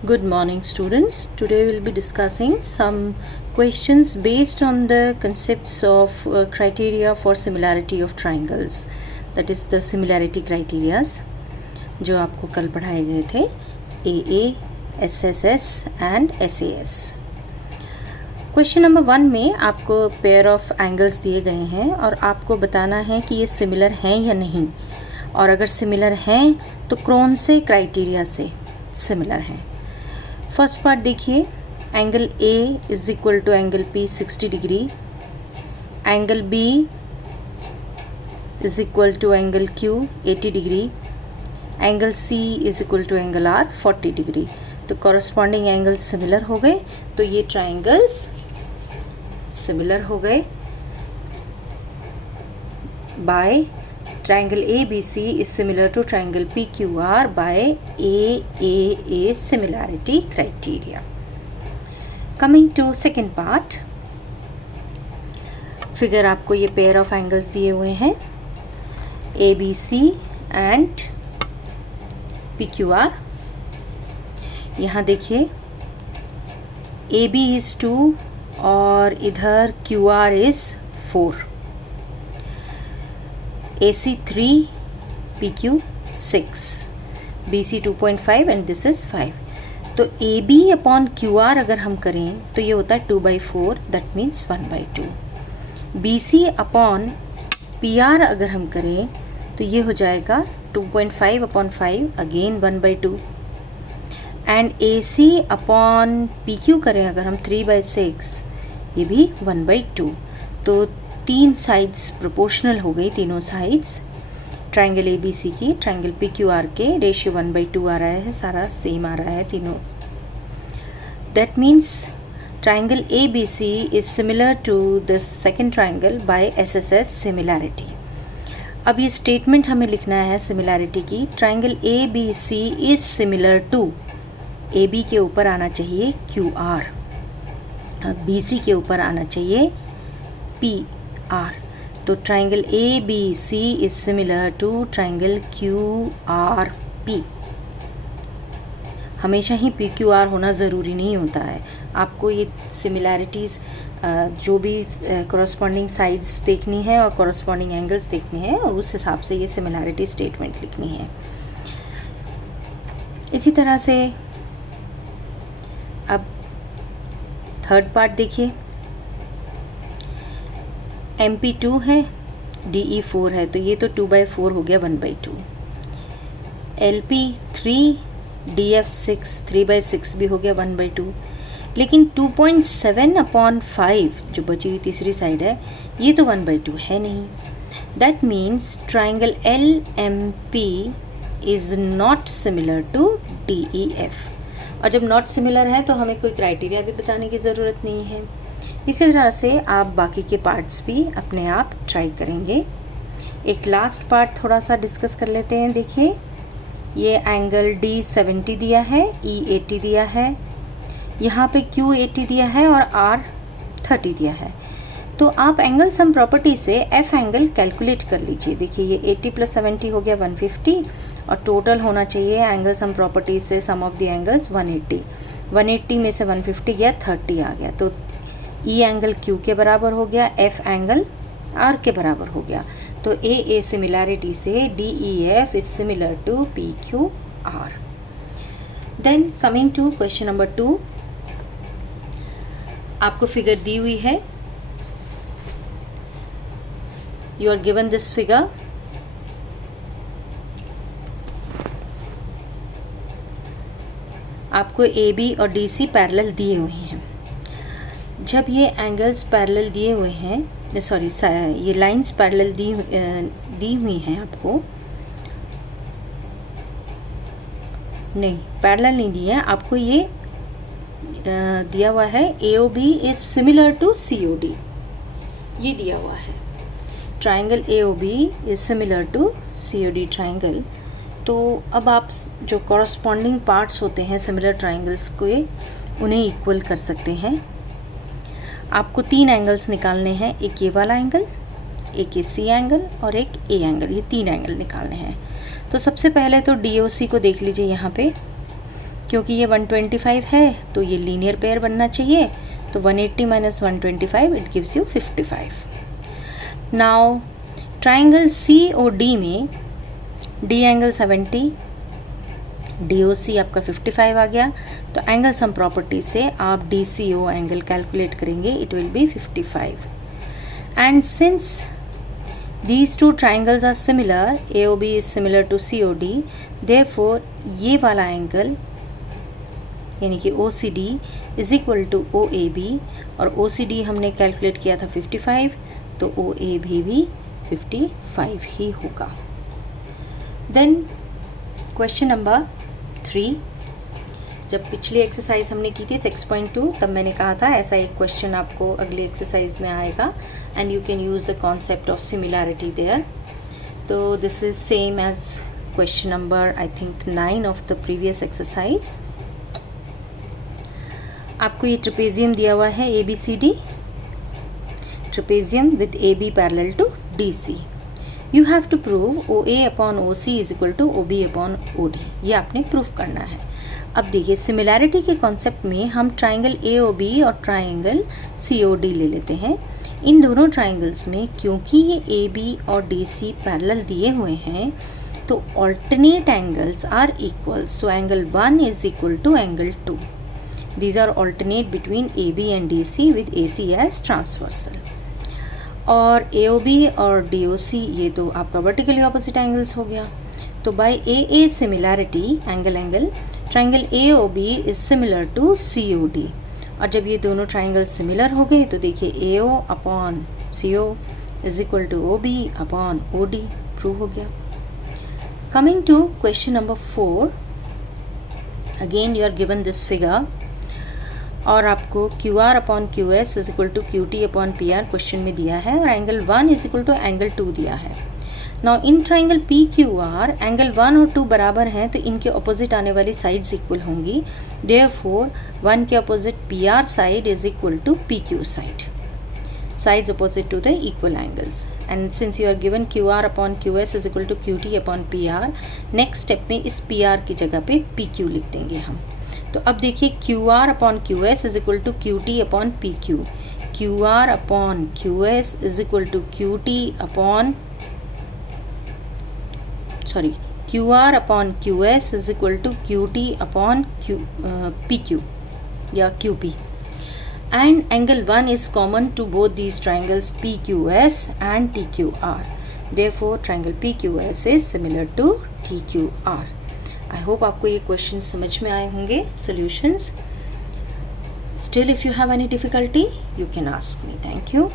Good morning, students. Today we will be discussing some questions based on the concepts of criteria for similarity of triangles. That is the similarity criterias जो आपको कल पढ़ाए गए थे AA, SSS and SAS. Question number 1 में आपको pair of angles दिए गए हैं और आपको बताना है कि ये सिमिलर हैं या नहीं, और अगर सिमिलर हैं तो कौन से क्राइटेरिया से सिमिलर हैं. फर्स्ट पार्ट देखिए, angle A is equal to angle P 60 degree, angle B is equal to angle Q 80 degree, angle C is equal to angle R 40 degree. तो कॉरस्पॉन्डिंग एंगल्स सिमिलर हो गए, तो ये triangles similar हो गए by triangle ABC is similar to triangle PQR by AAA similarity criteria. Coming to second part, figure आपको ये pair of angles दिए हुए हैं ABC and PQR. यहाँ देखिए AB is 2 और इधर QR is 4, AC 3, PQ 6, BC 2.5 and this is 5. तो AB अपॉन QR अगर हम करें तो ये होता है 2/4, that means 1/2. BC upon PR अगर हम करें तो ये हो जाएगा 2.5 upon 5, again 1/2. And AC upon PQ करें अगर हम 3/6, ये भी 1/2. तो तीन साइड्स प्रोपोर्शनल हो गई, तीनों साइड्स ट्राइंगल ABC की ट्राइंगल PQR के रेशियो 1/2 आ रहा है, सारा सेम आ रहा है तीनों. That means triangle ABC is similar to the second triangle by SSS similarity. अब ये स्टेटमेंट हमें लिखना है सिमिलैरिटी की. Triangle ABC is similar to, AB के ऊपर आना चाहिए QR, BC के ऊपर आना चाहिए PR. तो triangle ABC is similar to triangle QRP. हमेशा ही PQR होना ज़रूरी नहीं होता है. आपको ये सिमिलैरिटीज़ जो भी कॉरस्पॉन्डिंग साइड्स देखनी है और कॉरस्पॉन्डिंग एंगल्स देखने हैं, और उस हिसाब से ये सिमिलैरिटी स्टेटमेंट लिखनी है. इसी तरह से अब थर्ड पार्ट देखिए, MP 2 है, DE 4 है, तो ये तो 2/4 हो गया 1/2. LP 3, DF 6, 3/6 भी हो गया 1/2. लेकिन 2.7 अपॉन 5 जो बची हुई तीसरी साइड है, ये तो 1/2 है नहीं. That means triangle LMP is not similar to DEF. और जब नॉट सिमिलर है तो हमें कोई क्राइटेरिया भी बताने की ज़रूरत नहीं है. इसी तरह से आप बाकी के पार्ट्स भी अपने आप ट्राई करेंगे. एक लास्ट पार्ट थोड़ा सा डिस्कस कर लेते हैं. देखिए, ये एंगल D 70 दिया है, E 80 दिया है, यहाँ पे Q 80 दिया है और R 30 दिया है. तो आप एंगल सम प्रॉपर्टी से F एंगल कैलकुलेट कर लीजिए. देखिए ये 80 + 70 हो गया 150, और टोटल होना चाहिए एंगल सम प्रॉपर्टी से सम ऑफ द एंगल्स 180. 180 में से 150 गया, 30 आ गया. तो E एंगल Q के बराबर हो गया, F एंगल R के बराबर हो गया. तो AA सिमिलैरिटी से DEF is similar to PQR. Then coming to question number 2, आपको फिगर दी हुई है. You are given this figure. आपको AB और DC पैरेलल दिए हुए हैं. जब ये एंगल्स पैरेलल दिए हुए हैं, सॉरी ये लाइंस पैरेलल दी हुई हैं आपको, नहीं पैरेलल नहीं दी है आपको, ये दिया हुआ है AOB is similar to COD, ये दिया हुआ है. Triangle AOB is similar to COD triangle. तो अब आप जो कॉरस्पॉन्डिंग पार्ट्स होते हैं सिमिलर ट्राइंगल्स के, उन्हें इक्वल कर सकते हैं. आपको 3 एंगल्स निकालने हैं, एक ये वाला एंगल, एक ये C एंगल और एक A एंगल. ये 3 एंगल निकालने हैं. तो सबसे पहले तो DOC को देख लीजिए. यहाँ पे क्योंकि ये 125 है तो ये लीनियर पेयर बनना चाहिए, तो 180 minus 125 it gives you 55. Now triangle COD में D एंगल 70, DOC आपका 55 आ गया, तो एंगल सम प्रॉपर्टी से आप DCO एंगल कैलकुलेट करेंगे, it will be 55. And since these two triangles are similar, AOB is similar to COD, therefore ये वाला angle यानी कि OCD is equal to OAB, और OCD हमने कैलकुलेट किया था 55, तो OAB भी 55 ही होगा. Then question number 3. जब पिछली एक्सरसाइज हमने की थी 6.2, तब मैंने कहा था ऐसा एक क्वेश्चन आपको अगले एक्सरसाइज में आएगा and you can use the concept of similarity there. तो this is same as question number I think 9 of the previous exercise. आपको ये ट्रेपेजियम दिया हुआ है ABCD, trapezium with AB parallel to DC. You have to prove OA upon OC is equal to OB upon OD. ये आपने prove करना है. अब देखिए सिमिलैरिटी के कॉन्सेप्ट में हम ट्राइंगल AOB और ट्राइंगल COD ले लेते हैं. इन दोनों ट्राइंगल्स में क्योंकि ये AB और DC पैरेलल दिए हुए हैं तो alternate angles are equal, so angle 1 is equal to angle 2. These are alternate between AB and DC with AC as transversal. और AOB और DOC ये तो आपका वर्टिकली ऑपोजिट एंगल्स हो गया. तो by AA similarity angle triangle AOB is similar to COD. और जब ये दोनों ट्राइंगल सिमिलर हो गए तो देखिए AO upon CO is equal to OB upon OD prove हो गया. Coming to question number 4, again you are given this figure और आपको QR upon QS is equal to QT upon PR question में दिया है और angle 1 is equal to angle 2 दिया है. Now in triangle PQR angle 1 और 2 बराबर हैं तो इनके ऑपोजिट आने वाली साइड्स इक्वल होंगी. देयरफॉर 1 के opposite PR side is equal to PQ side. Sides opposite to the equal angles. And since you are given QR upon QS is equal to QT upon PR, next step में इस PR की जगह पे PQ लिख देंगे हम. तो अब देखिए QR upon QS is equal to QT upon PQ. QR upon QS is equal to QT upon QR upon QS is equal to QT upon PQ या QP. And angle 1 is common to both these triangles PQS and TQR. Therefore, triangle PQS is similar to TQR. I hope आपको ये questions समझ में आए होंगे. Solutions. Still, if you have any difficulty, you can ask me. Thank you.